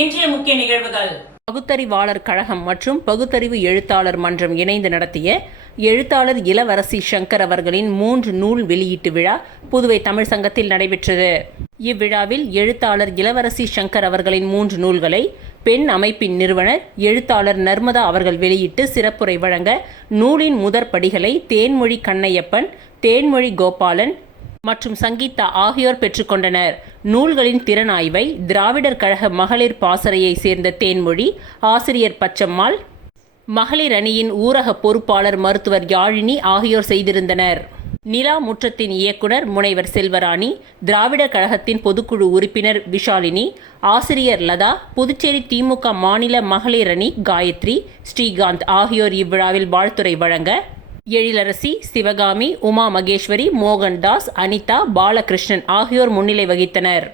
இன்றைய முக்கிய நிகழ்வுகள். பகுத்தறிவாளர் கழகம் மற்றும் பகுத்தறிவு எழுத்தாளர் மன்றம் இணைந்து நடத்திய எழுத்தாளர் இளவரசி சங்கர் அவர்களின் 3 நூல் வெளியீட்டு விழா புதுவை தமிழ் சங்கத்தில் நடைபெற்றது. இவ்விழாவில் எழுத்தாளர் இளவரசி சங்கர் அவர்களின் 3 நூல்களை பெண் அமைப்பின் நிறுவனர் எழுத்தாளர் நர்மதா அவர்கள் வெளியிட்டு சிறப்புரை வழங்க நூலின் முதற் படிகளை தேன்மொழி கண்ணையப்பன், தேன்மொழி கோபாலன் மற்றும் சங்கீதா ஆகியோர் பெற்றுக்கொண்டனர். நூல்களின் திறனாய்வை திராவிடர் கழக மகளிர் பாசறையை சேர்ந்த தேன்மொழி, ஆசிரியர் பச்சம்மாள், மகளிர் அணியின் ஊரக பொறுப்பாளர் மருத்துவர் யாழினி ஆகியோர் செய்திருந்தனர். நிலா முற்றத்தின் இயக்குனர் முனைவர் செல்வராணி, திராவிடர் கழகத்தின் பொதுக்குழு உறுப்பினர் விஷாலினி, ஆசிரியர் லதா, புதுச்சேரி திமுக மாநில மகளிர் அணி காயத்ரி, ஸ்ரீகாந்த் ஆகியோர் இவ்விழாவில் வாழ்த்துரை வழங்க எழிலரசி, சிவகாமி, உமா மகேஸ்வரி, மோகன்தாஸ், அனிதா, பாலகிருஷ்ணன் ஆகியோர் முன்னிலை வகித்தனர்.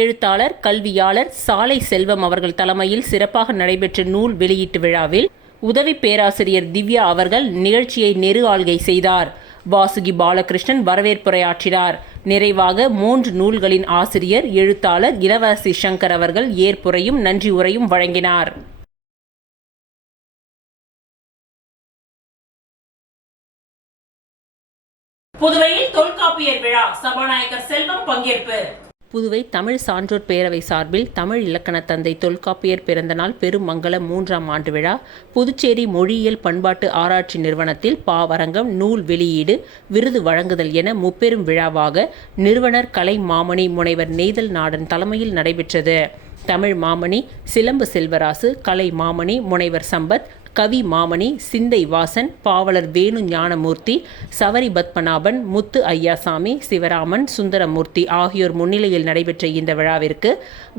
எழுத்தாளர், கல்வியாளர் சாலை செல்வம் அவர்கள் தலைமையில் சிறப்பாக நடைபெற்ற நூல் வெளியீட்டு விழாவில் உதவி பேராசிரியர் திவ்யா அவர்கள் நிகழ்ச்சியை நெரு ஆள்கை செய்தார். வாசுகி பாலகிருஷ்ணன் வரவேற்புரையாற்றினார். நிறைவாக 3 நூல்களின் ஆசிரியர் எழுத்தாளர் இளவரசி சங்கர் அவர்கள் ஏற்புரையும் நன்றி உரையும் வழங்கினார். புதுவையில் தொல்காப்பியர் விழா, சபாநாயகர் செல்வம் பங்கேற்பு. புதுவை தமிழ் சான்றோர் பேரவை சார்பில் தமிழ் இலக்கண தந்தை தொல்காப்பியர் பிறந்தநாள் பெருமங்கல 3ஆம் ஆண்டு விழா புதுச்சேரி மொழியியல் பண்பாட்டு ஆராய்ச்சி நிறுவனத்தில் பாவரங்கம், நூல் வெளியீடு, விருது வழங்குதல் என முப்பெரும் விழாவாக நிறுவனர் கலை மாமணி முனைவர் நெய்தல் நாடன் தலைமையில் நடைபெற்றது. தமிழ் மாமணி சிலம்பு செல்வராசு, கலை மாமணி முனைவர் சம்பத், கவி மாமணி சிந்தை வாசன், பாவலர் வேணு ஞானமூர்த்தி, சவரி பத்மநாபன், முத்து ஐயாசாமி, சிவராமன், சுந்தரமூர்த்தி ஆகியோர் முன்னிலையில் நடைபெற்ற இந்த விழாவிற்கு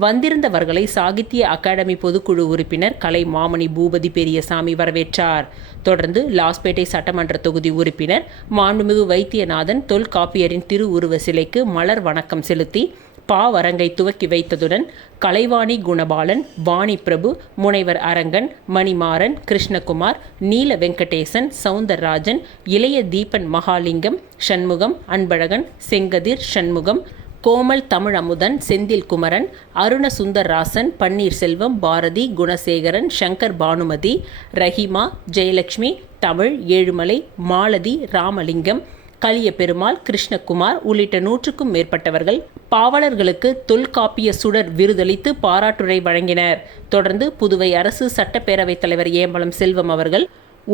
வந்திருந்தவர்களை சாகித்ய அகாடமி பொதுக்குழு உறுப்பினர் கலை மாமணி பூபதி பெரியசாமி வரவேற்றார். தொடர்ந்து லாஸ்பேட்டை சட்டமன்ற தொகுதி உறுப்பினர் மாண்புமிகு வைத்தியநாதன் தொல்காப்பியரின் திருவுருவ சிலைக்கு மலர் வணக்கம் செலுத்தி பாவரங்கை துவக்கி வைத்ததுடன் கலைவாணி குணபாலன், வாணி பிரபு, முனைவர் அரங்கன், மணிமாறன், கிருஷ்ணகுமார், நீல வெங்கடேசன், சவுந்தரராஜன், இளைய தீபன் மகாலிங்கம், சண்முகம், அன்பழகன், செங்கதிர் சண்முகம், கோமல் தமிழமுதன், செந்தில் குமரன், அருண சுந்தர்ராசன், பன்னீர்செல்வம், பாரதி, குணசேகரன், சங்கர் பானுமதி, ரஹிமா, ஜெயலட்சுமி, தமிழ், ஏழுமலை, மாலதி, ராமலிங்கம், கலிய பெருமாள், கிருஷ்ணகுமார் உள்ளிட்ட 100க்கும் மேற்பட்டவர்கள் பாவலர்களுக்கு தொல்காப்பிய சுடர் விருதளித்து பாராட்டுரை வழங்கினர். தொடர்ந்து புதுவை அரசு சட்டப்பேரவைத் தலைவர் ஏம்பலம் செல்வம் அவர்கள்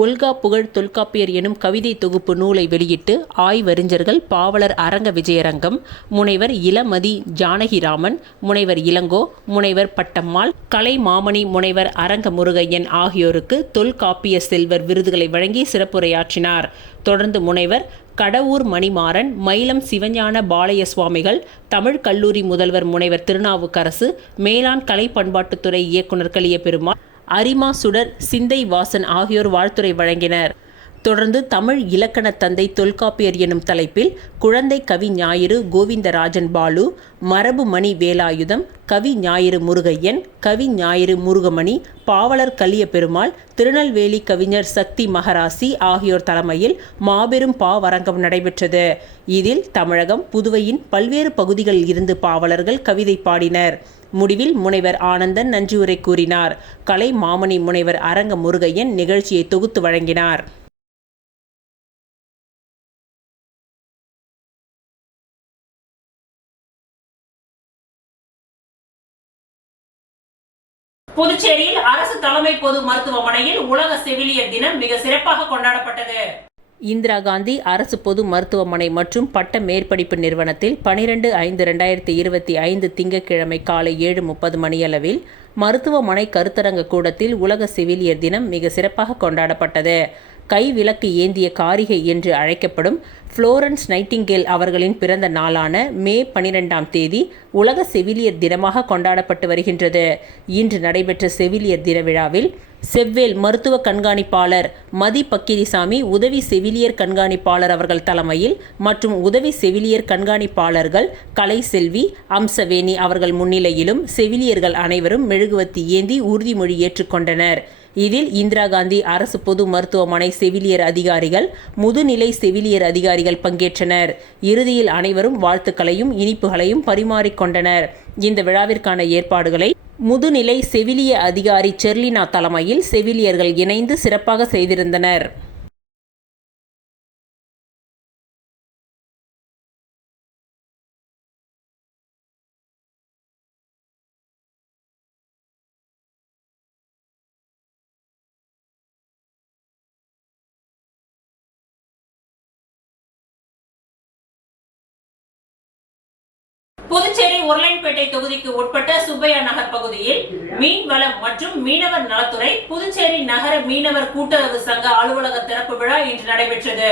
ஒல்கா புகழ் தொல்காப்பியர் எனும் கவிதை தொகுப்பு நூலை வெளியிட்டு ஆய்வறிஞர்கள் பாவலர் அரங்க விஜயரங்கம், முனைவர் இளமதி ஜானகிராமன், முனைவர் இளங்கோ, முனைவர் பட்டம்மாள், கலை மாமணி முனைவர் அரங்க முருகையன் ஆகியோருக்கு தொல்காப்பிய செல்வர் விருதுகளை வழங்கி சிறப்புரையாற்றினார். தொடர்ந்து முனைவர் கடவூர் மணிமாறன், மயிலம் சிவஞான பாளைய சுவாமிகள், தமிழ் கல்லூரி முதல்வர் முனைவர் திருநாவுக்கரசு, மேலாண் கலை பண்பாட்டுத்துறை இயக்குனர் கலிய பெருமாள், அரிமா சுடர், சிந்தை வாசன் ஆகியோர் வாழ்த்துரை வழங்கினர். தொடர்ந்து தமிழ் இலக்கண தந்தை தொல்காப்பியர் எனும் தலைப்பில் குழந்தை கவி ஞாயிறு கோவிந்தராஜன் பாலு, மரபு மணி வேலாயுதம், கவி ஞாயிறு முருகையன், கவி ஞாயிறு முருகமணி, பாவலர் கலிய பெருமாள், திருநெல்வேலி கவிஞர் சக்தி மகராசி ஆகியோர் தலைமையில் மாபெரும் பாவரங்கம் நடைபெற்றது. இதில் தமிழகம், புதுவையின் பல்வேறு பகுதிகளில் இருந்து பாவலர்கள் கவிதை பாடினர். முடிவில் முனைவர் ஆனந்தன் நன்றியுரை கூறினார். கலை மாமணி முனைவர் அரங்க முருகையன் நிகழ்ச்சியை தொகுத்து வழங்கினார். புதுச்சேரியில் அரசு தலைமை பொது மருத்துவமனையில் உலக செவிலியர் தினம் மிக சிறப்பாக கொண்டாடப்பட்டது. இந்திரா காந்தி அரசு பொது மருத்துவமனை மற்றும் பட்ட மேற்படிப்பு நிறுவனத்தில் 12/5/2025 திங்கட்கிழமை காலை 7:30 மணியளவில் மருத்துவமனை கருத்தரங்க கூடத்தில் உலக செவிலியர் தினம் மிக சிறப்பாக கொண்டாடப்பட்டது. கைவிளக்கு ஏந்திய காரிகை என்று அழைக்கப்படும் புளோரன்ஸ் நைட்டிங்கேல் அவர்களின் பிறந்த நாளான மே 12ஆம் தேதி உலக செவிலியர் தினமாக கொண்டாடப்பட்டு வருகின்றது. இன்று நடைபெற்ற செவிலியர் தின விழாவில் செவ்வேல் மருத்துவ கண்காணிப்பாளர் மதி பக்கிரிசாமி, உதவி செவிலியர் கண்காணிப்பாளர் அவர்கள் தலைமையில் மற்றும் உதவி செவிலியர் கண்காணிப்பாளர்கள் கலைசெல்வி, அம்சவேணி அவர்கள் முன்னிலையிலும் செவிலியர்கள் அனைவரும் மெழுகுவத்தி ஏந்தி உறுதிமொழி ஏற்றுக்கொண்டனர். இதில் இந்திரா காந்தி அரசு பொது மருத்துவமனை செவிலியர் அதிகாரிகள், முதுநிலை செவிலியர் அதிகாரிகள் பங்கேற்றனர். இறுதியில் அனைவரும் வாழ்த்துக்களையும் இனிப்புகளையும் பரிமாறிக்கொண்டனர். இந்த விழாவிற்கான ஏற்பாடுகளை முதுநிலை செவிலிய அதிகாரி செர்லினா தலைமையில் செவிலியர்கள் இணைந்து சிறப்பாக செய்திருந்தனர். புதுச்சேரி உருளையன்பேட்டை தொகுதிக்கு உட்பட்ட சுப்பையா நகர் பகுதியில் மீன்வளம் மற்றும் மீனவர் நலத்துறை புதுச்சேரி நகர மீனவர் கூட்டுறவு சங்க அலுவலக திறப்பு விழா இன்று நடைபெற்றது.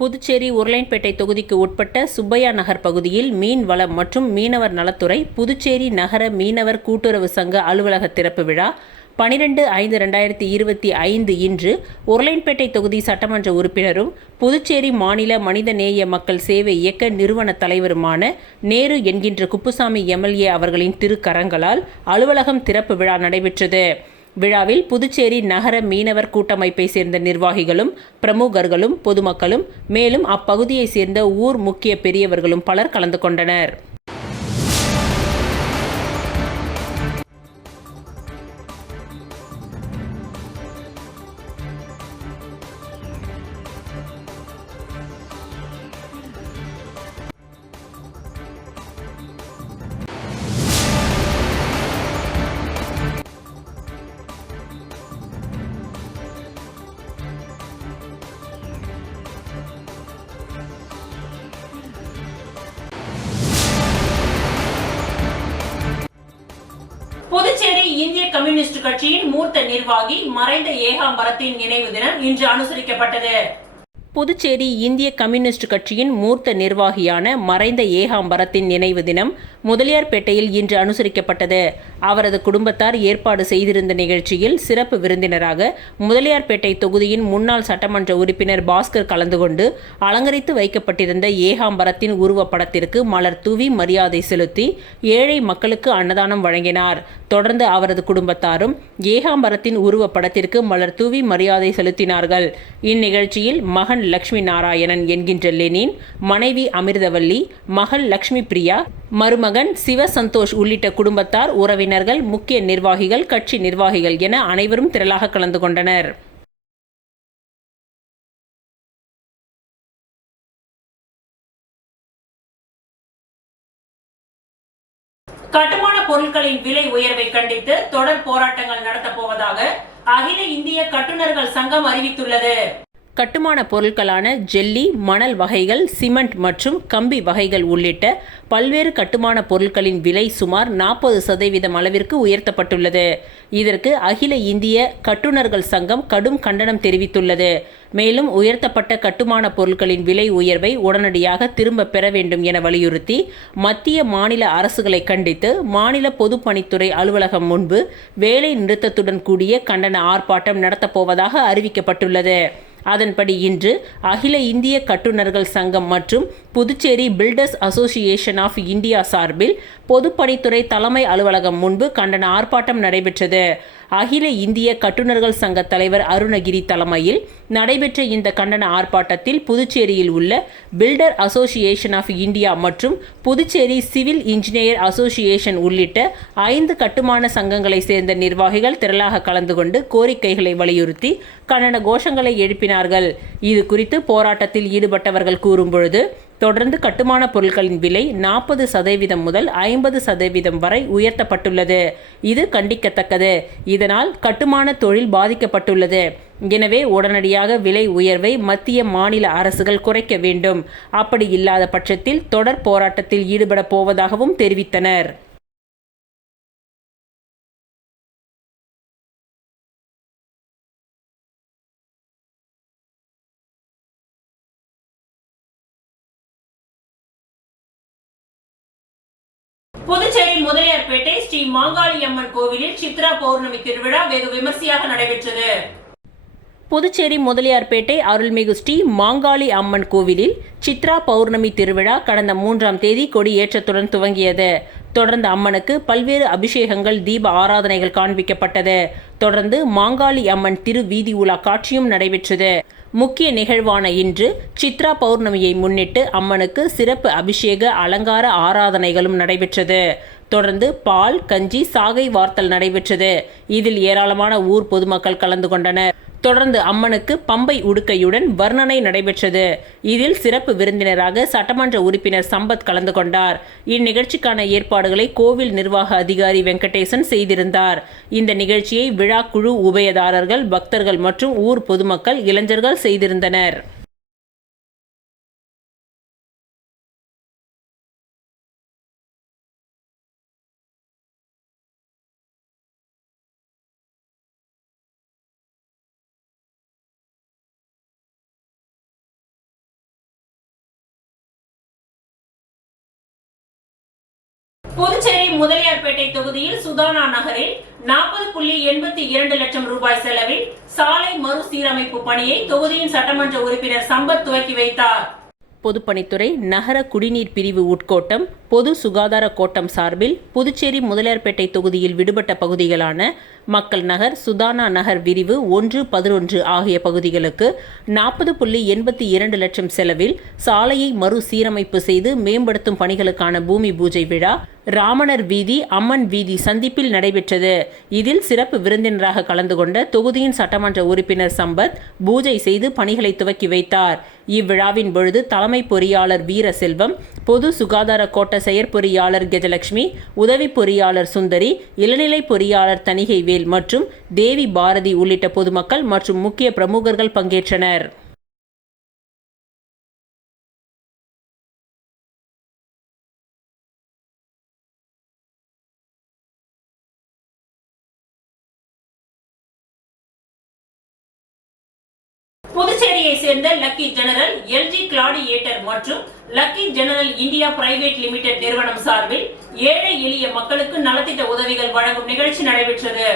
புதுச்சேரி உருளையன்பேட்டை தொகுதிக்கு உட்பட்ட சுப்பையா நகர் பகுதியில் மீன் வளம் மற்றும் மீனவர் நலத்துறை புதுச்சேரி நகர மீனவர் கூட்டுறவு சங்க அலுவலக திறப்பு விழா 12/5/2025 இன்று உருளையன்பேட்டை தொகுதி சட்டமன்ற உறுப்பினரும் புதுச்சேரி மாநில மனிதநேய மக்கள் சேவை இயக்க நிறுவன தலைவருமான நேரு என்கின்ற குப்புசாமி எம்எல்ஏ அவர்களின் திருக்கரங்களால் அலுவலகம் திறப்பு விழா நடைபெற்றது. விழாவில் புதுச்சேரி நகர மீனவர் கூட்டமைப்பை சேர்ந்த நிர்வாகிகளும் பிரமுகர்களும் பொதுமக்களும் மேலும் அப்பகுதியை சேர்ந்த ஊர் முக்கிய பெரியவர்களும் பலர் கலந்து கொண்டனர். புதுச்சேரி இந்திய கம்யூனிஸ்ட் கட்சியின் மூத்த நிர்வாகி மறைந்த ஏகாம்பரத்தின் நினைவு தினம் இன்று அனுசரிக்கப்பட்டது. புதுச்சேரி இந்திய கம்யூனிஸ்ட் கட்சியின் மூத்த நிர்வாகியான மறைந்த ஏகாம்பரத்தின் நினைவு தினம் முதலியார்பேட்டையில் இன்று அனுசரிக்கப்பட்டது. அவரது குடும்பத்தார் ஏற்பாடு செய்திருந்த நிகழ்ச்சியில் சிறப்பு விருந்தினராக முதலியார்பேட்டை தொகுதியின் முன்னாள் சட்டமன்ற உறுப்பினர் பாஸ்கர் கலந்து கொண்டு அலங்கரித்து வைக்கப்பட்டிருந்த ஏகாம்பரத்தின் உருவப்படத்திற்கு மலர் தூவி மரியாதை செலுத்தி ஏழை மக்களுக்கு அன்னதானம் வழங்கினார். தொடர்ந்து அவரது குடும்பத்தாரும் ஏகாம்பரத்தின் உருவப்படத்திற்கு மலர் தூவி மரியாதை செலுத்தினார்கள். இந்நிகழ்ச்சியில் மகன் லட்சுமி நாராயணன் என்கின்ற லெனின், மனைவி அமிர்தவல்லி, மகள் லட்சுமி பிரியா, மருமகன் சிவ சந்தோஷ் உள்ளிட்ட குடும்பத்தார், உறவினர்கள், முக்கிய நிர்வாகிகள், கட்சி நிர்வாகிகள் என அனைவரும் திரளாக கலந்து கொண்டனர். கட்டுமான பொருட்களின் விலை உயர்வை கண்டித்து தொடர் போராட்டங்கள் நடத்தப் போவதாக அகில இந்திய கட்டுநர்கள் சங்கம் அறிவித்துள்ளது. கட்டுமான பொருட்களான ஜெல்லி, மணல் வகைகள், சிமெண்ட் மற்றும் கம்பி வகைகள் உள்ளிட்ட பல்வேறு கட்டுமான பொருட்களின் விலை சுமார் 40% அளவிற்கு உயர்த்தப்பட்டுள்ளது. இதற்கு அகில இந்திய கட்டுநர்கள் சங்கம் கடும் கண்டனம் தெரிவித்துள்ளது. மேலும் உயர்த்தப்பட்ட கட்டுமான பொருட்களின் விலை உயர்வை உடனடியாக திரும்ப பெற வேண்டும் என வலியுறுத்தி மத்திய மாநில அரசுகளை கண்டித்து மாநில பொதுப்பணித்துறை அலுவலகம் முன்பு வேலை நிறுத்தத்துடன் கூடிய கண்டன ஆர்ப்பாட்டம் நடத்தப்போவதாக அறிவிக்கப்பட்டுள்ளது. அதன்படி இன்று அகில இந்திய கட்டுநர்கள் சங்கம் மற்றும் Puducherry builders association of India சார்பில் பொதுப்பணித்துறை தலைமை அலுவலகம் முன்பு கண்டன ஆர்ப்பாட்டம் நடைபெற்றது. அகில இந்திய கட்டுநர்கள் சங்க தலைவர் அருணகிரி தலைமையில் நடைபெற்ற இந்த கண்டன ஆர்ப்பாட்டத்தில் புதுச்சேரியில் உள்ள பில்டர் அசோசியேஷன் ஆஃப் இந்தியா மற்றும் புதுச்சேரி சிவில் இன்ஜினியர் அசோசியேஷன் உள்ளிட்ட 5 கட்டுமான சங்கங்களை சேர்ந்த நிர்வாகிகள் திரளாக கலந்து கொண்டு கோரிக்கைகளை வலியுறுத்தி கண்டன கோஷங்களை எழுப்பினார்கள். இது குறித்து போராட்டத்தில் ஈடுபட்டவர்கள் கூறும்பொழுது, தொடர்ந்து கட்டுமான பொருட்களின் விலை 40% முதல் 50% வரை உயர்த்தப்பட்டுள்ளது. இது கண்டிக்கத்தக்கது. இதனால் கட்டுமான தொழில் பாதிக்கப்பட்டுள்ளது. எனவே உடனடியாக விலை உயர்வை மத்திய மாநில அரசுகள் குறைக்க வேண்டும். அப்படி இல்லாத பட்சத்தில் தொடர் போராட்டத்தில் ஈடுபட போவதாகவும் தெரிவித்தனர். புதுச்சேரி முதலியார்பேட்டை ஸ்ரீ மாங்காளி அம்மன் கோவிலில் சித்ரா பௌர்ணமி திருவிழா வெகு விமர்சையாக நடைபெற்றது. புதுச்சேரி முதலியார்பேட்டை அருள்மிகு ஸ்ரீ மாங்காளி அம்மன் கோவிலில் சித்ரா பௌர்ணமி திருவிழா கடந்த 3ஆம் தேதி கொடியேற்றத்துடன் துவங்கியது. தொடர்ந்து அம்மனுக்கு பல்வேறு அபிஷேகங்கள், தீப ஆராதனைகள் காண்பிக்கப்பட்டது. தொடர்ந்து மாங்காளி அம்மன் திரு வீதி உலா காட்சியும் நடைபெற்றது. முக்கிய நிகழ்வான இன்று சித்ரா பௌர்ணமியை முன்னிட்டு அம்மனுக்கு சிறப்பு அபிஷேக, அலங்கார ஆராதனைகளும் நடைபெற்றது. தொடர்ந்து பால், கஞ்சி, சாகை வார்த்தல் நடைபெற்றது. இதில் ஏராளமான ஊர் பொதுமக்கள் கலந்து கொண்டனர். தொடர்ந்து அம்மனுக்கு பம்பை உடுக்கையுடன் வர்ணனை நடைபெற்றது. இதில் சிறப்பு விருந்தினராக சட்டமன்ற உறுப்பினர் சம்பத் கலந்து கொண்டார். இந்நிகழ்ச்சிக்கான ஏற்பாடுகளை கோவில் நிர்வாக அதிகாரி வெங்கடேசன் செய்திருந்தார். இந்த நிகழ்ச்சியை விழா குழு உபயதாரர்கள், பக்தர்கள் மற்றும் ஊர் பொதுமக்கள், இளைஞர்கள் செய்திருந்தனர். புதுச்சேரி முதலியார்பேட்டை தொகுதியில் சுதானா நகரில் 40.82 லட்சம் ரூபாய் செலவில் சாலை மறுசீரமைப்பு பணியை தொகுதியின் சட்டமன்ற உறுப்பினர் சம்பத் துவக்கி வைத்தார். பொதுப்பணித்துறை நகர குடிநீர் பிரிவு உட்கோட்டம் பொது சுகாதார கோட்டம் சார்பில் புதுச்சேரி முதலியார்பேட்டை தொகுதியில் விடுபட்ட பகுதிகளான மக்கள் நகர், சுதானா நகர் விரிவு 1, 11 ஆகிய பகுதிகளுக்கு 40.82 லட்சம் செலவில் சாலையை மறுசீரமைப்பு செய்து மேம்படுத்தும் பணிகளுக்கான பூமி பூஜை விழா ராமனர் வீதி, அம்மன் வீதி சந்திப்பில் நடைபெற்றது. இதில் சிறப்பு விருந்தினராக கலந்து கொண்ட தொகுதியின் சட்டமன்ற உறுப்பினர் சம்பத் பூஜை செய்து பணிகளை துவக்கி வைத்தார். இவ்விழாவின் பொழுது தலைமை பொறியாளர் வீரசெல்வம், பொது சுகாதார கோட்ட செயற்பொறியாளர் கஜலட்சுமி, உதவி பொறியாளர் சுந்தரி, இளநிலை பொறியாளர் தணிகைவேல் மற்றும் தேவி பாரதி உள்ளிட்ட பொதுமக்கள் மற்றும் முக்கிய பிரமுகர்கள் பங்கேற்றனர். புதுச்சேரியை சேர்ந்த லக்கி ஜெனரல், எல்ஜி கிளாடியேட்டர் மற்றும் lucky general India private limited நிறுவனம் சார்பில் ஏழை எளிய மக்களுக்கு நலத்திட்ட உதவிகள் வழங்கும் நிகழ்ச்சி நடைபெற்றது.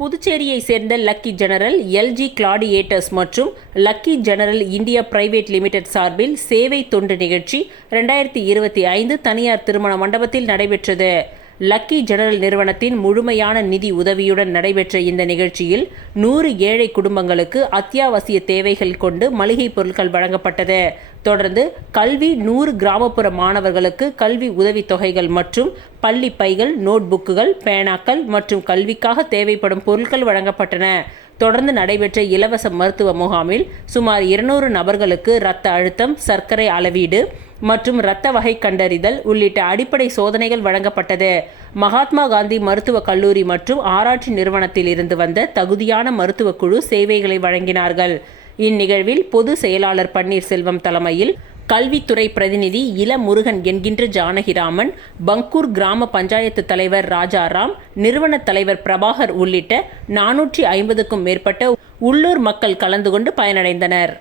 புதுச்சேரியை சேர்ந்த லக்கி ஜெனரல், எல்ஜி கிளாடியேட்டர்ஸ் மற்றும் lucky general India private limited சார்பில் சேவை தொண்டு நிகழ்ச்சி 2025 தனியார் திருமண மண்டபத்தில் நடைபெற்றது. லக்கி ஜெனரல் நிறுவனத்தின் முழுமையான நிதி உதவியுடன் நடைபெற்ற இந்த நிகழ்ச்சியில் 100 ஏழை குடும்பங்களுக்கு அத்தியாவசிய தேவைகள் கொண்டு மளிகை பொருட்கள் வழங்கப்பட்டது. தொடர்ந்து கல்வி 100 கிராமப்புற மாணவர்களுக்கு கல்வி உதவித்தொகைகள் மற்றும் பள்ளி பைகள், நோட்புக்குகள், பேனாக்கள் மற்றும் கல்விக்காக தேவைப்படும் பொருட்கள் வழங்கப்பட்டன. தொடர்ந்து நடைபெற்ற இலவச மருத்துவ முகாமில் சுமார் 200 நபர்களுக்கு இரத்த அழுத்தம், சர்க்கரை அளவீடு மற்றும் இரத்த வகை கண்டறிதல் உள்ளிட்ட அடிப்படை சோதனைகள் வழங்கப்பட்டது. மகாத்மா காந்தி மருத்துவக் கல்லூரி மற்றும் ஆராய்ச்சி நிறுவனத்தில் இருந்து வந்த தகுதியான மருத்துவ குழு சேவைகளை வழங்கினார்கள். இந்நிகழ்வில் பொது செயலாளர் பன்னீர்செல்வம் தலைமையில் கல்வித்துறை பிரதிநிதி இளமுருகன் என்கின்ற ஜானகிராமன், பங்கூர் கிராம பஞ்சாயத்து தலைவர் ராஜாராம், நிறுவன தலைவர் பிரபாகர் உள்ளிட்ட 450க்கும் மேற்பட்ட உள்ளூர் மக்கள் கலந்து கொண்டு பயனடைந்தனர்.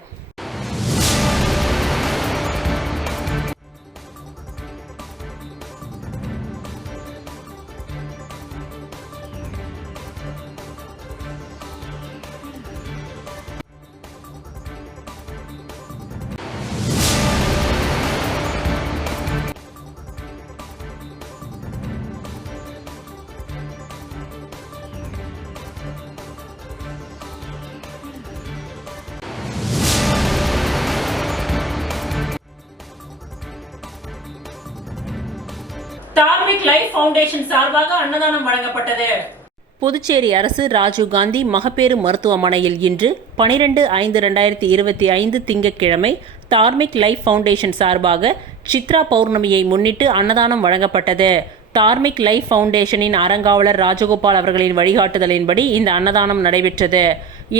தார்மிக் லைஃப் ஃபவுண்டேஷன் சார்பாக அன்னதானம் வழங்கப்பட்டது. புதுச்சேரி அரசு ராஜீவ்காந்தி மகப்பேறு மருத்துவமனையில் இன்று 12/5/2025 திங்கட்கிழமை தார்மிக் லைஃப் ஃபவுண்டேஷன் சார்பாக சித்ரா பௌர்ணமியை முன்னிட்டு அன்னதானம் வழங்கப்பட்டது. தார்மிக் லைஃப் ஃபவுண்டேஷனின் அறங்காவலர் ராஜகோபால் அவர்களின் வழிகாட்டுதலின்படி இந்த அன்னதானம் நடைபெற்றது.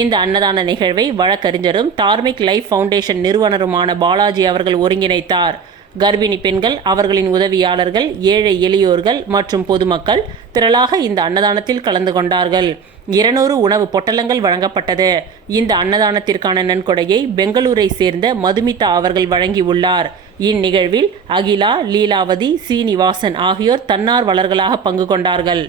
இந்த அன்னதான நிகழ்வை வழக்கறிஞரும் தார்மிக் லைஃப் ஃபவுண்டேஷன் நிறுவனருமான பாலாஜி அவர்கள் ஒருங்கிணைத்தார். கர்ப்பிணி பெண்கள், அவர்களின் உதவியாளர்கள், ஏழை எளியோர்கள் மற்றும் பொதுமக்கள் திரளாக இந்த அன்னதானத்தில் கலந்து கொண்டார்கள். 200 உணவு பொட்டலங்கள் வழங்கப்பட்டது. இந்த அன்னதானத்திற்கான நன்கொடையை பெங்களூரை சேர்ந்த மதுமிதா அவர்கள் வழங்கியுள்ளார். இந்நிகழ்வில் அகிலா, லீலாவதி, சீனிவாசன் ஆகியோர் தன்னார்வலர்களாக பங்கு கொண்டார்கள்.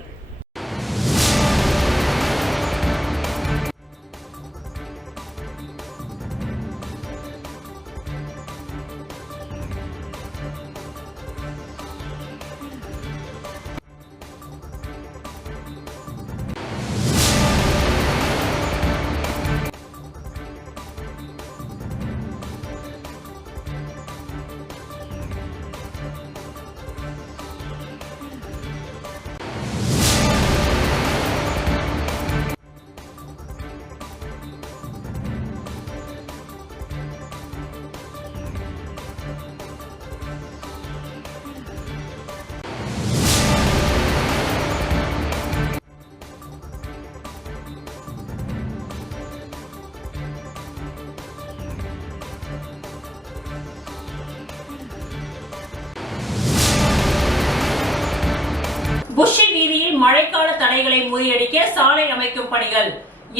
மழைக்கால தடைகளை முறியடிக்க சாலை அமைக்கும் பணிகள்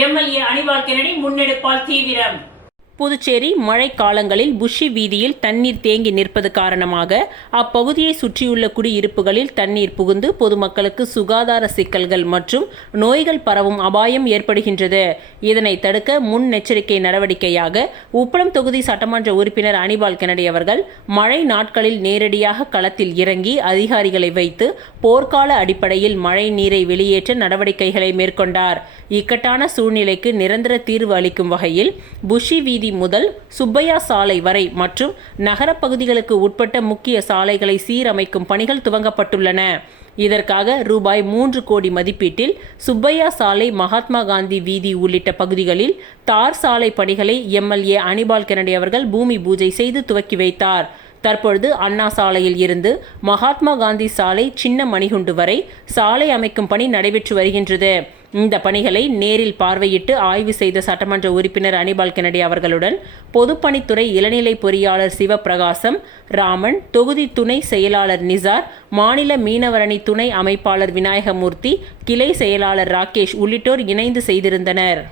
எம்எல்ஏ அனிபால் கென்னடி முன்னெடுப்பால் தீவிரம். புதுச்சேரி மழை காலங்களில் புஷி வீதியில் தண்ணீர் தேங்கி நிற்பது காரணமாக அப்பகுதியை சுற்றியுள்ள குடியிருப்புகளில் தண்ணீர் புகுந்து பொதுமக்களுக்கு சுகாதார சிக்கல்கள் மற்றும் நோய்கள் பரவும் அபாயம் ஏற்படுகின்றது. இதனை தடுக்க முன்னெச்சரிக்கை நடவடிக்கையாக உப்பளம் தொகுதி சட்டமன்ற உறுப்பினர் அனிபால் கென்னடி அவர்கள் மழை நாட்களில் நேரடியாக களத்தில் இறங்கி அதிகாரிகளை வைத்து போர்க்கால அடிப்படையில் மழை நீரை வெளியேற்ற நடவடிக்கைகளை மேற்கொண்டார். இக்கட்டான சூழ்நிலைக்கு நிரந்தர தீர்வு அளிக்கும் வகையில் புஷி வீதி முதல் சுப்பையா சாலை வரை மற்றும் நகர பகுதிகளுக்கு உட்பட்ட முக்கிய சாலைகளை சீரமைக்கும் பணிகள் துவங்கப்பட்டுள்ளன. இதற்காக ரூபாய் 3 கோடி மதிப்பீட்டில் சுப்பையா சாலை, மகாத்மா காந்தி வீதி உள்ளிட்ட பகுதிகளில் தார் சாலை பணிகளை எம்எல்ஏ அனிபால் கென்னடி அவர்கள் பூமி பூஜை செய்து துவக்கி வைத்தார். தற்பொழுது அண்ணா சாலையில் இருந்து மகாத்மா காந்தி சாலை, சின்ன மணிகுண்டு வரை சாலை அமைக்கும் பணி நடைபெற்று வருகின்றது. இந்த பணிகளை நேரில் பார்வையிட்டு ஆய்வு செய்த சட்டமன்ற உறுப்பினர் அனிபால் கென்னடி அவர்களுடன் பொதுப்பணித்துறை இளநிலை பொறியாளர் சிவபிரகாசம், ராமன், தொகுதி துணை செயலாளர் நிசார், மாநில மீனவரணி துணை அமைப்பாளர் விநாயகமூர்த்தி, கிளை செயலாளர் ராகேஷ் உள்ளிட்டோர் இணைந்து செய்திருந்தனர்.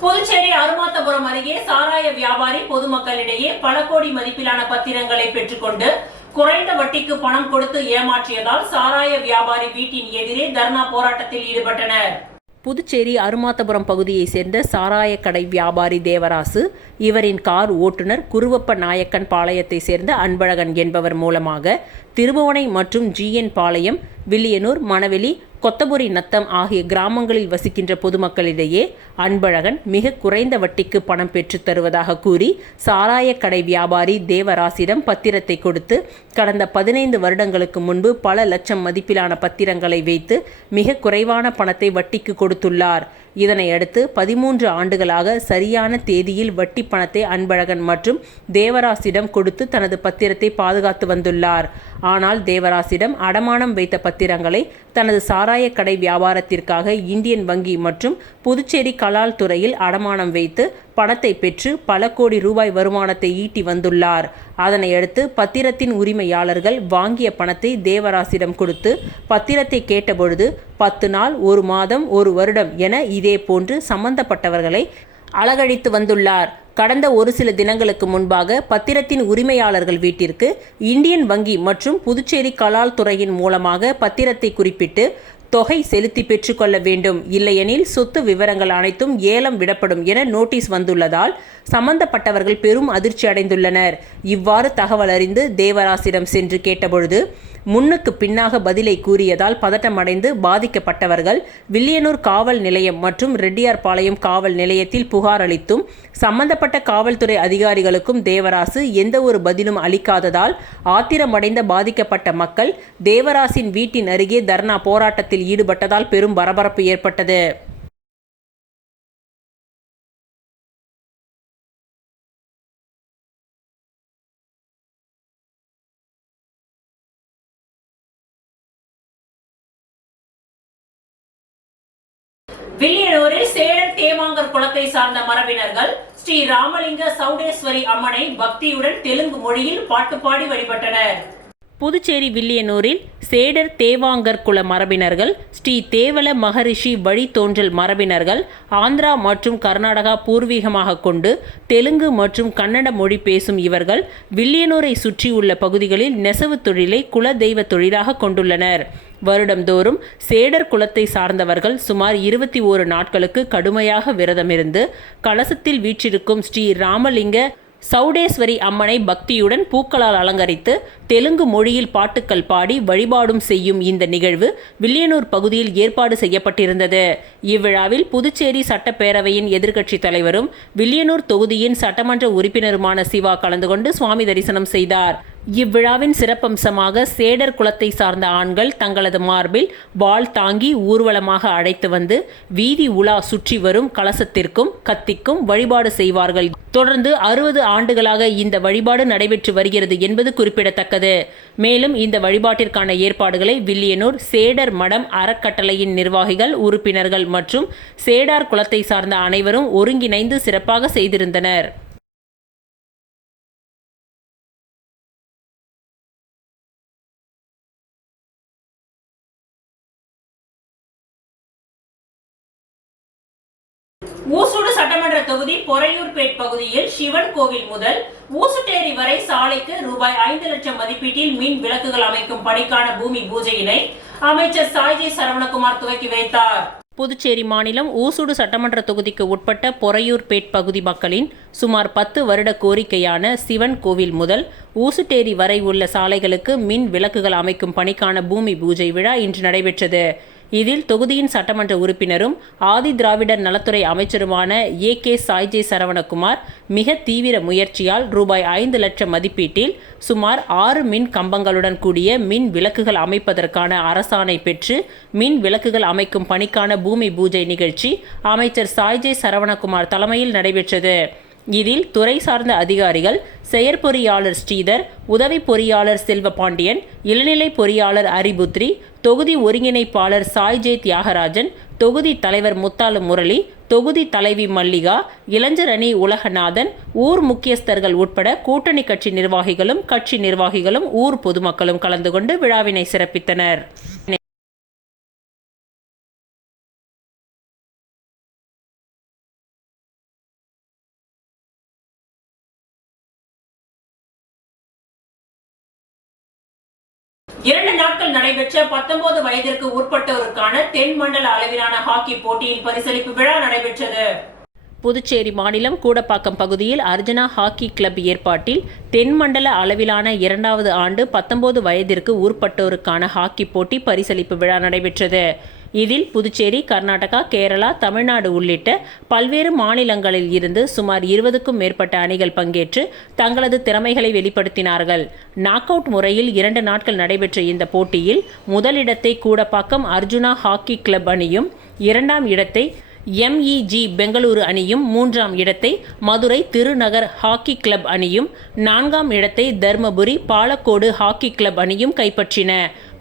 புதுச்சேரி அருமாத்தபுரம் அருகே சாராய வியாபாரி பொதுமக்களிடையே பல கோடி மதிப்பிலான பத்திரங்களை பெற்றுக்கொண்டு குறைந்த வட்டிக்கு பணம் கொடுத்து ஏமாற்றியதால் சாராய வியாபாரி வீட்டின் எதிரே தர்ணா போராட்டத்தில் ஈடுபட்டனர். புதுச்சேரி அருமாத்தபுரம் பகுதியை சேர்ந்த சாராய கடை வியாபாரி தேவராசு, இவரின் கார் ஓட்டுநர் குருவப்ப நாயக்கன் பாளையத்தை சேர்ந்த அன்பழகன் என்பவர் மூலமாக திருபுவனை மற்றும் ஜிஎன் பாளையம், வில்லியனூர், மணவெளி, கொத்தபுரி நத்தம் ஆகிய கிராமங்களில் வசிக்கின்ற பொதுமக்களிடையே அன்பழகன் மிக குறைந்த வட்டிக்கு பணம் பெற்று தருவதாக கூறி சாராய கடை வியாபாரி தேவராசிடம் பத்திரத்தை கொடுத்து கடந்த 15 வருடங்களுக்கு முன்பு பல லட்சம் மதிப்பிலான பத்திரங்களை வைத்து மிக குறைவான பணத்தை வட்டிக்கு கொடுத்துள்ளார். இதனையடுத்து 13 ஆண்டுகளாக சரியான தேதியில் வட்டி பணத்தை அன்பழகன் மற்றும் தேவராசிடம் கொடுத்து தனது பத்திரத்தை பாதுகாத்து வந்துள்ளார். ஆனால் தேவராசிடம் அடமானம் வைத்த பத்திரங்களை தனது சாராய கடை வியாபாரத்திற்காக இந்தியன் வங்கி மற்றும் புதுச்சேரி கலால் துறையில் அடமானம் வைத்து பணத்தை பெற்று பல கோடி ரூபாய் வருமானத்தை ஈட்டி வந்துள்ளார். அதனையடுத்து பத்திரத்தின் உரிமையாளர்கள் வாங்கிய பணத்தை தேவராசிடம் கொடுத்து பத்திரத்தை கேட்டபொழுது 10 நாள், 1 மாதம், 1 வருடம் என இதே போன்று சம்பந்தப்பட்டவர்களை அலகழித்து வந்துள்ளார். கடந்த ஒரு சில தினங்களுக்கு முன்பாக பத்திரத்தின் உரிமையாளர்கள் வீட்டிற்கு இந்தியன் வங்கி மற்றும் புதுச்சேரி கலால் துறையின் மூலமாக பத்திரத்தை குறிப்பிட்டு தொகை செலுத்தி பெற்றுக்கொள்ள வேண்டும், இல்லையெனில் சொத்து விவரங்கள் அனைத்தும் ஏலம் விடப்படும் என நோட்டீஸ் வந்துள்ளதால் சம்பந்தப்பட்டவர்கள் பெரும் அதிர்ச்சி அடைந்துள்ளனர். இவ்வாறு தகவல் அறிந்து தேவராசிடம் சென்று கேட்டபொழுது முன்னுக்கு பின்னாக பதிலை கூறியதால் பதட்டமடைந்து பாதிக்கப்பட்டவர்கள் வில்லியனூர் காவல் நிலையம் மற்றும் ரெட்டியார்பாளையம் காவல் நிலையத்தில் புகார் அளித்தும் சம்பந்தப்பட்ட காவல்துறை அதிகாரிகளுக்கும் தேவராசு எந்த ஒரு பதிலும் அளிக்காததால் ஆத்திரமடைந்த பாதிக்கப்பட்ட மக்கள் தேவராசின் வீட்டின் அருகே தர்ணா போராட்டத்தில் ஈடுபட்டதால் பெரும் பரபரப்பு ஏற்பட்டது. வில்லியனூரில் சேலர் தேமாங்கர் குளத்தை சார்ந்த மரபினர்கள் ஸ்ரீ ராமலிங்க சௌடேஸ்வரி அம்மனை பக்தியுடன் தெலுங்கு மொழியில் பாட்டு பாடி வழிபட்டனர். புதுச்சேரி வில்லியனூரில் சேடர் தேவாங்கர் குல மரபினர்கள், ஸ்ரீ தேவல மகரிஷி வழித்தோன்றல் மரபினர்கள் ஆந்திரா மற்றும் கர்நாடகா பூர்வீகமாக கொண்டு தெலுங்கு மற்றும் கன்னட மொழி பேசும் இவர்கள் வில்லியனூரை சுற்றியுள்ள பகுதிகளில் நெசவு தொழிலை குல தெய்வ தொழிலாக கொண்டுள்ளனர். வருடந்தோறும் சேடர் குலத்தை சார்ந்தவர்கள் சுமார் 21 நாட்களுக்கு கடுமையாக விரதமிருந்து கலசத்தில் வீற்றிருக்கும் ஸ்ரீ ராமலிங்க சௌடேஸ்வரி அம்மனை பக்தியுடன் பூக்களால் அலங்கரித்து தெலுங்கு மொழியில் பாட்டுக்கள் பாடி வழிபாடும் செய்யும் இந்த நிகழ்வு வில்லியனூர் பகுதியில் ஏற்பாடு செய்யப்பட்டிருந்தது. இவ்விழாவில் புதுச்சேரி சட்டப்பேரவையின் எதிர்க்கட்சித் தலைவரும் வில்லியனூர் தொகுதியின் சட்டமன்ற உறுப்பினருமான சிவா கலந்து கொண்டு சுவாமி தரிசனம் செய்தார். இவ்விழாவின் சிறப்பம்சமாக சேடர் குலத்தை சார்ந்த ஆண்கள் தங்களது மார்பில் வாள் தாங்கி ஊர்வலமாக அழைத்து வந்து வீதி உலா சுற்றி வரும் கலசத்திற்கும் கத்திக்கும் வழிபாடு செய்வார்கள். தொடர்ந்து 60 ஆண்டுகளாக இந்த வழிபாடு நடைபெற்று வருகிறது என்பது குறிப்பிடத்தக்கது. மேலும் இந்த வழிபாட்டிற்கான ஏற்பாடுகளை வில்லியனூர் சேடர் மடம் அறக்கட்டளையின் நிர்வாகிகள், உறுப்பினர்கள் மற்றும் சேடார் குலத்தை சார்ந்த அனைவரும் ஒருங்கிணைந்து சிறப்பாக செய்திருந்தனர். ஊசுடு சட்டமன்ற தொகுதி பொறையூர்பேட் பகுதியில் சிவன் கோவில் முதல் ஊசுட்டேரி வரை சாலைக்கு ரூபாய் 5 லட்சம் மதிப்பீட்டில் மின் விளக்குகள் அமைக்கும் பணிக்கான பூமி பூஜையினை அமைச்சர் சாய்ஜி சரவணகுமார் துவக்கி வைத்தார். புதுச்சேரி மாநிலம் ஊசுடு சட்டமன்ற தொகுதிக்கு உட்பட்ட பொறையூர்பேட் பகுதி மக்களின் சுமார் 10 வருட கோரிக்கையான சிவன் கோவில் முதல் ஊசுட்டேரி வரை உள்ள சாலைகளுக்கு மின் விளக்குகள் அமைக்கும் பணிக்கான பூமி பூஜை விழா இன்று நடைபெற்றது. இதில் தொகுதியின் சட்டமன்ற உறுப்பினரும் ஆதி திராவிடர் நலத்துறை அமைச்சருமான ஏ.கே. சாய்ஜே சரவணகுமார் மிக தீவிர முயற்சியால் ரூபாய் 5 லட்சம் மதிப்பீட்டில் சுமார் 6 மின் கம்பங்களுடன் கூடிய மின் விளக்குகள் அமைப்பதற்கான அரசாணை பெற்று மின் விளக்குகள் அமைக்கும் பணிக்கான பூமி பூஜை நிகழ்ச்சி அமைச்சர் சாய்ஜே சரவணகுமார் தலைமையில் நடைபெற்றது. இதில் துறை சார்ந்த அதிகாரிகள், செயற்பொறியாளர் ஸ்ரீதர், உதவி பொறியாளர் செல்வபாண்டியன், இளநிலை பொறியாளர் அரிபுத்ரி, தொகுதி ஒருங்கிணைப்பாளர் சாய்ஜே தியாகராஜன், தொகுதி தலைவர் முத்தாலு முரளி, தொகுதி தலைவி மல்லிகா, இளைஞர் அணி உலகநாதன், ஊர் முக்கியஸ்தர்கள் உட்பட கூட்டணி கட்சி நிர்வாகிகளும் ஊர் பொதுமக்களும் கலந்து கொண்டு விழாவினை சிறப்பித்தனர். இரண்டு நாட்கள் நடைபெற்ற 19 வயதிற்கு உட்பட்டோருக்கான தென் மண்டல அளவிலான ஹாக்கி போட்டியின் பரிசளிப்பு விழா நடைபெற்றது. புதுச்சேரி மாநிலம் கூடப்பாக்கம் பகுதியில் அர்ஜுனா ஹாக்கி கிளப் ஏற்பாட்டில் தென்மண்டல அளவிலான 2வது ஆண்டு 19 வயதிற்கு உட்பட்டோருக்கான ஹாக்கி போட்டி பரிசளிப்பு விழா நடைபெற்றது. இதில் புதுச்சேரி, கர்நாடகா, கேரளா, தமிழ்நாடு உள்ளிட்ட பல்வேறு மாநிலங்களில் இருந்து சுமார் 20க்கும் மேற்பட்ட அணிகள் பங்கேற்று தங்களது திறமைகளை வெளிப்படுத்தினார்கள். நாக் அவுட் முறையில் 2 நாட்கள் நடைபெற்ற இந்த போட்டியில் முதலிடத்தை கூடப்பாக்கம் அர்ஜுனா ஹாக்கி கிளப் அணியும், 2ஆம் இடத்தை MEG பெங்களூரு அணியும், 3ஆம் இடத்தை மதுரை திருநகர் ஹாக்கி கிளப் அணியும், 4ஆம் இடத்தை தர்மபுரி பாலக்கோடு ஹாக்கி கிளப் அணியும் கைப்பற்றின.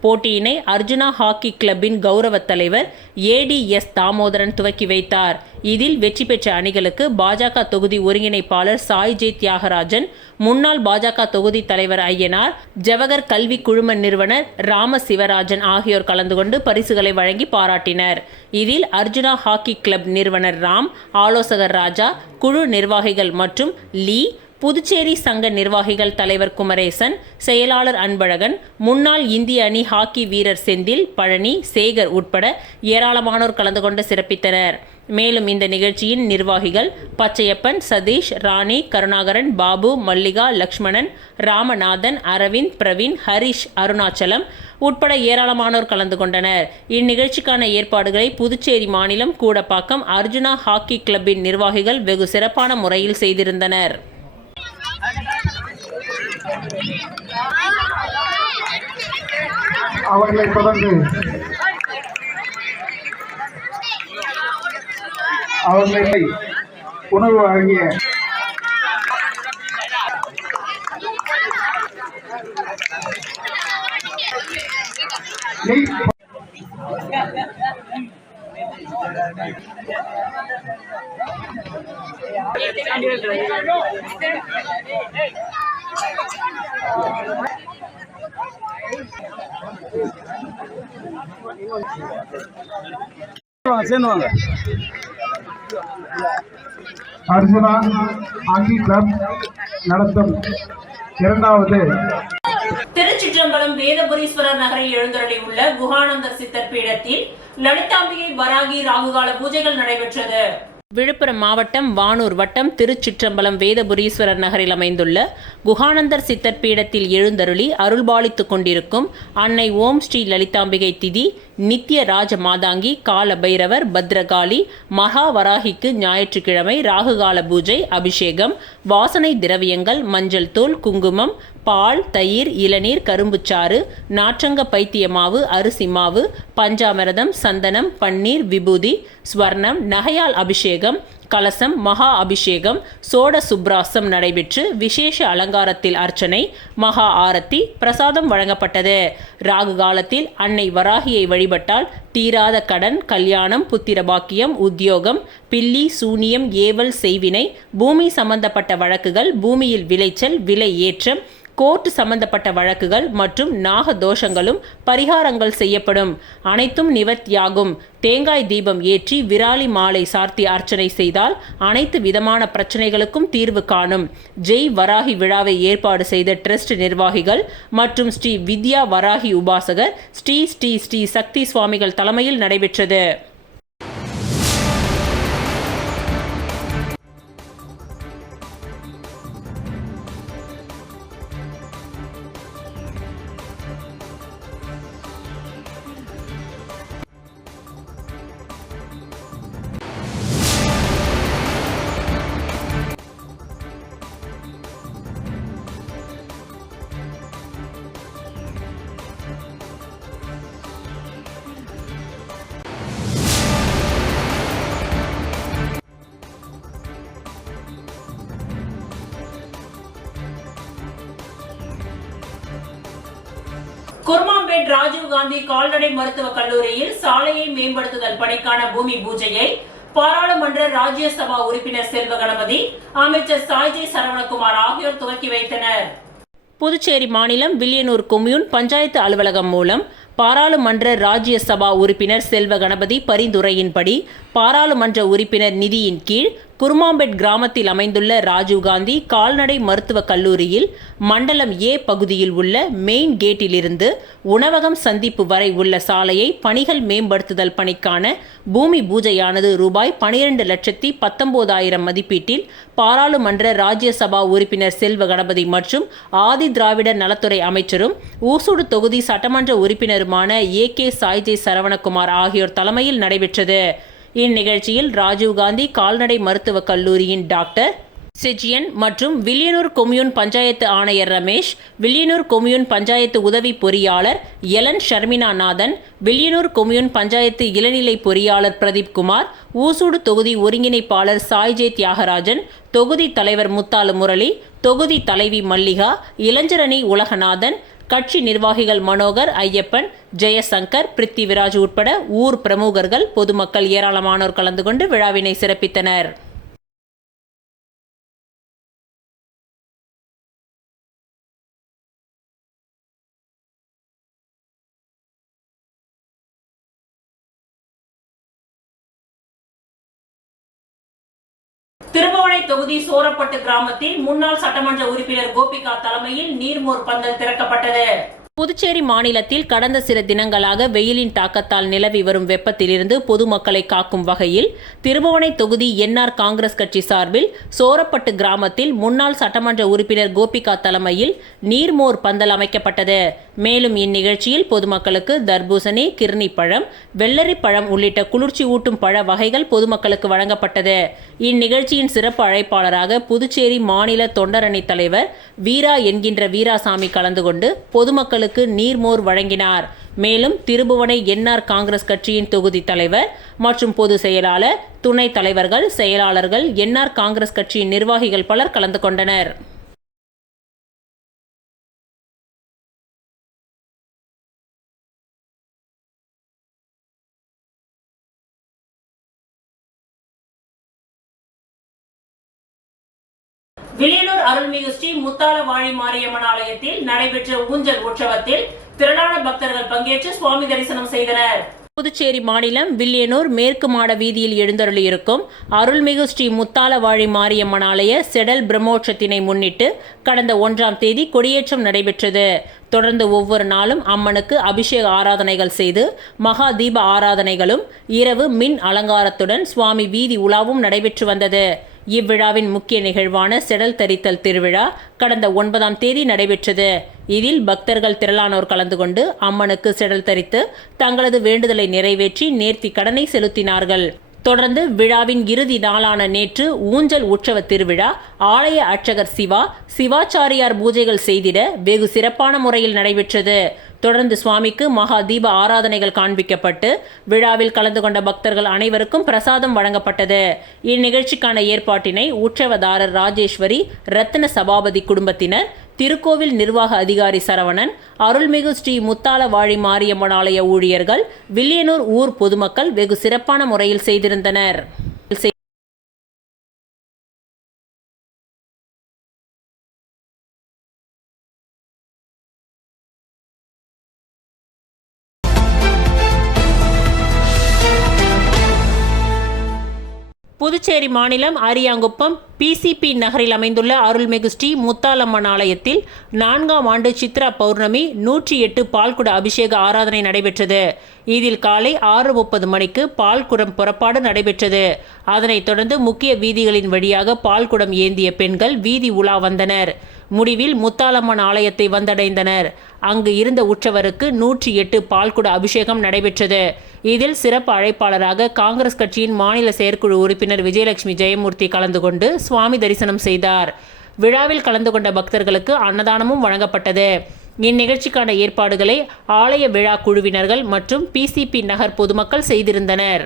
போட்டியினை அர்ஜுனா ஹாக்கி கிளப்பின் கௌரவ தலைவர் ADS தாமோதரன் துவக்கி வைத்தார். இதில் வெற்றி பெற்ற அணிகளுக்கு பாஜக தொகுதி ஒருங்கிணைப்பாளர் சாய்ஜே தியாகராஜன், முன்னாள் பாஜக தொகுதி தலைவர் ஐயனார், ஜவஹர் கல்வி குழும நிறுவனர் ராம சிவராஜன் ஆகியோர் கலந்து கொண்டு பரிசுகளை வழங்கி பாராட்டினர். இதில் அர்ஜுனா ஹாக்கி கிளப் நிறுவனர் ராம், ஆலோசகர் ராஜா, குழு நிர்வாகிகள் மற்றும் லீ, புதுச்சேரி சங்க நிர்வாகிகள் தலைவர் குமரேசன், செயலாளர் அன்பழகன், முன்னாள் இந்திய அணி ஹாக்கி வீரர் செந்தில், பழனி, சேகர் உட்பட ஏராளமானோர் கலந்து கொண்டு சிறப்பித்தனர். மேலும் இந்த நிகழ்ச்சியின் நிர்வாகிகள் பச்சையப்பன், சதீஷ், ராணி, கருணாகரன், பாபு, மல்லிகா, லக்ஷ்மணன், ராமநாதன், அரவிந்த், பிரவீன், ஹரிஷ், அருணாச்சலம் உட்பட ஏராளமானோர் கலந்து கொண்டனர். இந்நிகழ்ச்சிக்கான ஏற்பாடுகளை புதுச்சேரி மாநிலம் கூடப்பாக்கம் அர்ஜுனா ஹாக்கி கிளப்பின் நிர்வாகிகள் வெகு சிறப்பான முறையில் செய்திருந்தனர். அவர்களை தொடர்ந்து அவர்களை உணவு வழங்கிய அர்ஜுனா ஹாக்கி கிளப் நடத்தும் இரண்டாவது திருச்சிற்றம்பலம் வேதபுரீஸ்வரர் நகரில் எழுந்தருளியுள்ள குஹானந்தர் சித்தர் பீடத்தில் லலிதாம்பிகை வராகி ராகுகால பூஜைகள் நடைபெற்றது. விழுப்புரம் மாவட்டம் வானூர் வட்டம் திருச்சிற்றம்பலம் வேதபுரீஸ்வரர் நகரில் அமைந்துள்ள குஹானந்தர் சித்தர் பீடத்தில் எழுந்தருளி அருள்பாலித்துக் கொண்டிருக்கும் அன்னை ஓம் ஸ்ரீ லலிதாம்பிகை திதி நித்திய ராஜ மாதாங்கி கால பைரவர் பத்ரகாளி மகாவராகிக்கு ஞாயிற்றுக்கிழமை ராகுகால பூஜை அபிஷேகம் வாசனை திரவியங்கள் மஞ்சள் தூள் குங்குமம் பால் தயிர் இளநீர் கரும்புச்சாறு நாற்றங்க பைத்திய மாவு அரிசி மாவு பஞ்சாமிரதம் சந்தனம் பன்னீர் விபூதி ஸ்வர்ணம் நகையால் அபிஷேகம் கலசம் மகா அபிஷேகம் சோட சுப்ராசம் நடைபெற்று விசேஷ அலங்காரத்தில் அர்ச்சனை மகா ஆரத்தி பிரசாதம் வழங்கப்பட்டது. ராகு காலத்தில் அன்னை வராகியை வழிபட்டால் தீராத கடன் கல்யாணம் புத்திர பாக்கியம் உத்தியோகம் பில்லி சூனியம் ஏவல் செய்வினை பூமி சம்பந்தப்பட்ட வழக்குகள் பூமியில் விளைச்சல் விலை ஏற்றம் கோர்ட் சம்பந்தப்பட்ட வழக்குகள் மற்றும் நாக தோஷங்களும் பரிகாரங்கள் செய்யப்படும். அனைத்தும் நிவர்த்தியாகும். தேங்காய் தீபம் ஏற்றி விராலி மாலை சார்த்தி அர்ச்சனை செய்தால் அனைத்து விதமான பிரச்சனைகளுக்கும் தீர்வு காணும். ஜெய் வராகி விழாவை ஏற்பாடு செய்த ட்ரஸ்ட் நிர்வாகிகள் மற்றும் ஸ்ரீ வித்யா வராகி உபாசகர் ஸ்ரீ ஸ்ரீ ஸ்ரீ சக்தி சுவாமிகள் தலைமையில் நடைபெற்றது. குர்மாம்பேட் ராஜீவ் காந்தி கால்நடை மருத்துவக் கல்லூரியில் சாலையை மேம்படுத்துதல் பணிக்கான பூமி பூஜையை பாராளுமன்ற ராஜ்யசபா உறுப்பினர் செல்வ கணபதி அமைச்சர் சாய்ஜி சரவணகுமார் ஆகியோர் துவக்கி வைத்தனர். புதுச்சேரி மாநிலம் வில்லியனூர் கொம்யூன் பஞ்சாயத்து அலுவலகம் மூலம் பாராளுமன்ற ராஜ்யசபா உறுப்பினர் செல்வ கணபதி பரிந்துரையின்படி பாராளுமன்ற உறுப்பினர் நிதியின் கீழ் குர்மாம்பேட் கிராமத்தில் அமைந்துள்ள ராஜீவ்காந்தி கால்நடை மருத்துவக் கல்லூரியில் மண்டலம் ஏ பகுதியில் உள்ள மெயின் கேட்டிலிருந்து உணவகம் சந்திப்பு வரை உள்ள சாலையை பணிகள் மேம்படுத்துதல் பணிக்கான பூமி பூஜையானது ரூபாய் 12,19,000 மதிப்பீட்டில் பாராளுமன்ற ராஜ்யசபா உறுப்பினர் செல்வ கணபதி மற்றும் ஆதி திராவிடர் நலத்துறை அமைச்சரும் ஊசுடு தொகுதி சட்டமன்ற உறுப்பினருமான ஏ.கே. சாய்ஜே சரவணகுமார் ஆகியோர் தலைமையில் நடைபெற்றது. இந்நிகழ்ச்சியில் ராஜீவ்காந்தி கால்நடை மருத்துவக் கல்லூரியின் டாக்டர் செஜியன் மற்றும் வில்லியனூர் கொம்யூன் பஞ்சாயத்து ஆணையர் ரமேஷ், வில்லியனூர் கொம்யூன் பஞ்சாயத்து உதவி பொறியாளர் எலன் ஷர்மினா நாதன், வில்லியனூர் கொம்யூன் பஞ்சாயத்து இளநிலை பொறியாளர் பிரதீப் குமார், ஊசூடு தொகுதி ஒருங்கிணைப்பாளர் சாய்ஜே தியாகராஜன், தொகுதி தலைவர் முத்தாலு முரளி, தொகுதி தலைவி மல்லிகா, இளைஞரணி உலகநாதன், கட்சி நிர்வாகிகள் மனோகர், ஐயப்பன், ஜெயசங்கர், பிருத்திவிராஜ் உட்பட ஊர் பிரமுகர்கள் பொதுமக்கள் ஏராளமானோர் கலந்து கொண்டு விழாவினை சிறப்பித்தனர். திருபுவனை தொகுதி சோரப்பட்டு கிராமத்தில் முன்னாள் சட்டமன்ற உறுப்பினர் கோபிகா தலைமையில் நீர்மோர் பந்தல் திறக்கப்பட்டது. புதுச்சேரி மாநிலத்தில் கடந்த சில தினங்களாக வெயிலின் தாக்கத்தால் நிலவி வரும் வெப்பத்திலிருந்து பொதுமக்களை காக்கும் வகையில் திருபுவனை தொகுதி என்ஆர் காங்கிரஸ் கட்சி சார்பில் சோரப்பட்டு கிராமத்தில் முன்னாள் சட்டமன்ற உறுப்பினர் கோபிகா தலைமையில் நீர்மோர் பந்தல் அமைக்கப்பட்டது. மேலும் இந்நிகழ்ச்சியில் பொதுமக்களுக்கு தர்பூசணி, கிர்னி பழம், வெள்ளரி பழம் உள்ளிட்ட குளிர்ச்சி ஊட்டும் பழ வகைகள் பொதுமக்களுக்கு வழங்கப்பட்டது. இந்நிகழ்ச்சியின் சிறப்பு அழைப்பாளராக புதுச்சேரி மாநில தொண்டரணி தலைவர் வீரா என்கின்ற வீராசாமி கலந்து கொண்டு பொதுமக்களுக்கு நீர்மோர் வழங்கினார். மேலும் திருபுவனை என்ஆர் காங்கிரஸ் கட்சியின் தொகுதி தலைவர் மற்றும் பொது செயலாளர், துணைத் தலைவர்கள், செயலாளர்கள், என்ஆர் காங்கிரஸ் கட்சியின் நிர்வாகிகள் பலர் கலந்து கொண்டனர். வில்லியனூர் அருள்மிகு ஸ்ரீ முத்தாலவாழி மாரியம்மன் ஆலயத்தில் நடைபெற்ற ஊஞ்சல் உற்சவத்தில் திரளான பக்தர்கள் பங்கேற்று சுவாமி தரிசனம் செய்தனர். புதுச்சேரி மாநிலம் வில்லியனூர் மேற்கு மாட வீதியில் எழுந்தருளியிருக்கும் அருள்மிகு ஸ்ரீ முத்தாலவாழி மாரியம்மன் ஆலய செடல் பிரம்மோற்சவத்தினை முன்னிட்டு கடந்த 1ஆம் தேதி கொடியேற்றம் நடைபெற்றது. தொடர்ந்து ஒவ்வொரு நாளும் அம்மனுக்கு அபிஷேக ஆராதனைகள் செய்து மகா தீப ஆராதனைகளும் இரவு மின் அலங்காரத்துடன் சுவாமி வீதி உலாவும் நடைபெற்று வந்தது. இவ்விழாவின் முக்கிய நிகழ்வான செடல் தரித்தல் திருவிழா கடந்த 9ஆம் தேதி நடைபெற்றது. இதில் பக்தர்கள் திரளானோர் கலந்து கொண்டு அம்மனுக்கு செடல் தரித்து தங்களது வேண்டுதலை நிறைவேற்றி நேர்த்தி கடனை செலுத்தினார்கள். தொடர்ந்து விழாவின் இறுதி நாளான நேற்று ஊஞ்சல் உற்சவ திருவிழா ஆலய அர்ச்சகர் சிவாச்சாரியார் பூஜைகள் செய்திட வெகு சிறப்பான முறையில் நடைபெற்றது. தொடர்ந்து சுவாமிக்கு மகா தீப ஆராதனைகள் காண்பிக்கப்பட்டு விழாவில் கலந்து கொண்ட பக்தர்கள் அனைவருக்கும் பிரசாதம் வழங்கப்பட்டது. இந்நிகழ்ச்சிக்கான ஏற்பாட்டினை உற்சவதாரர் ராஜேஸ்வரி, ரத்ன சபாபதி குடும்பத்தினர், திருக்கோவில் நிர்வாக அதிகாரி சரவணன், அருள்மிகு ஸ்ரீ முத்தாலவாழி மாரியம்மன் ஆலய ஊழியர்கள், வில்லியனூர் ஊர் பொதுமக்கள் வெகு சிறப்பான முறையில் செய்திருந்தனர். புதுச்சேரி மாநிலம் அரியாங்குப்பம் பிசிபி நகரில் அமைந்துள்ள அருள்மிகு ஸ்ரீ முத்தாலம்மன் ஆலயத்தில் 4ஆம் ஆண்டு சித்ரா பௌர்ணமி 108 பால்குட அபிஷேக ஆராதனை நடைபெற்றது. இதில் காலை 6:30 மணிக்கு பால்குடம் புறப்பாடு நடைபெற்றது. அதனைத் தொடர்ந்து முக்கிய வீதிகளின் வழியாக பால்குடம் ஏந்திய பெண்கள் வீதி உலா வந்தனர். முடிவில் முத்தாலம்மன் ஆலயத்தை வந்தடைந்தனர். அங்கு இருந்த உற்சவருக்கு 108 பால்குட அபிஷேகம் நடைபெற்றது. இதில் சிறப்பு அழைப்பாளராக காங்கிரஸ் கட்சியின் மாநில செயற்குழு உறுப்பினர் விஜயலட்சுமி ஜெயமூர்த்தி கலந்து கொண்டு சுவாமி தரிசனம் செய்தார். விழாவில் கலந்து கொண்ட பக்தர்களுக்கு அன்னதானமும் வழங்கப்பட்டது. இந்நிகழ்ச்சிக்கான ஏற்பாடுகளை ஆலய விழா குழுவினர்கள் மற்றும் பிசிபி நகர் பொதுமக்கள் செய்திருந்தனர்.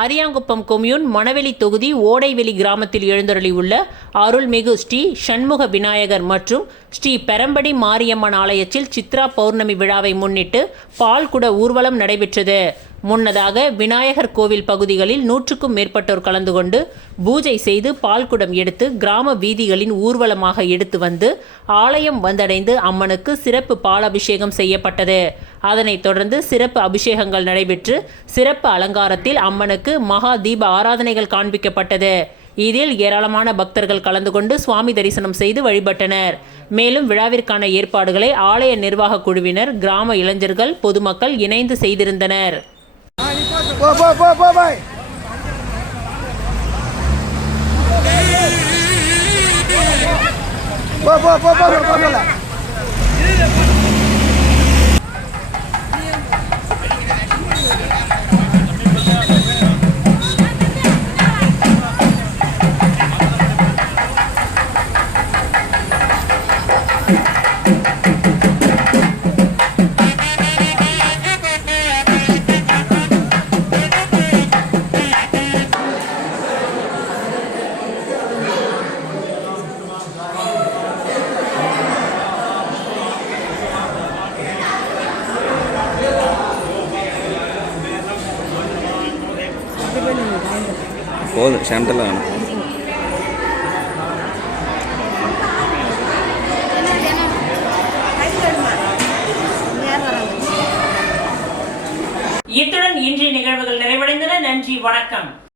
அரியாங்குப்பம் கொம்யூன் மணவெளி தொகுதி ஓடைவெளி கிராமத்தில் எழுந்தருளியுள்ள அருள்மிகு ஸ்ரீ சண்முக விநாயகர் மற்றும் ஸ்ரீ பெரம்படி மாரியம்மன் ஆலயத்தில் சித்ரா பௌர்ணமி விழாவை முன்னிட்டு பால்குட ஊர்வலம் நடைபெற்றது. முன்னதாக விநாயகர் கோவில் பகுதிகளில் 100க்கும் மேற்பட்டோர் கலந்து கொண்டு பூஜை செய்து பால்குடம் எடுத்து கிராம வீதிகளின் ஊர்வலமாக எடுத்து வந்து ஆலயம் வந்தடைந்து அம்மனுக்கு சிறப்பு பாலாபிஷேகம் செய்யப்பட்டது. அதனைத் தொடர்ந்து சிறப்பு அபிஷேகங்கள் நடைபெற்று சிறப்பு அலங்காரத்தில் அம்மனுக்கு மகா தீப ஆராதனைகள் காண்பிக்கப்பட்டது. இதில் ஏராளமான பக்தர்கள் கலந்து கொண்டு சுவாமி தரிசனம் செய்து வழிபட்டனர். மேலும் விழாவிற்கான ஏற்பாடுகளை ஆலய நிர்வாக குழுவினர், கிராம இளைஞர்கள், பொதுமக்கள் இணைந்து செய்திருந்தனர். போதும் சென்டரில் வேணும். இத்துடன் இன்றைய நிகழ்வுகள் நிறைவடைந்தன. நன்றி, வணக்கம்.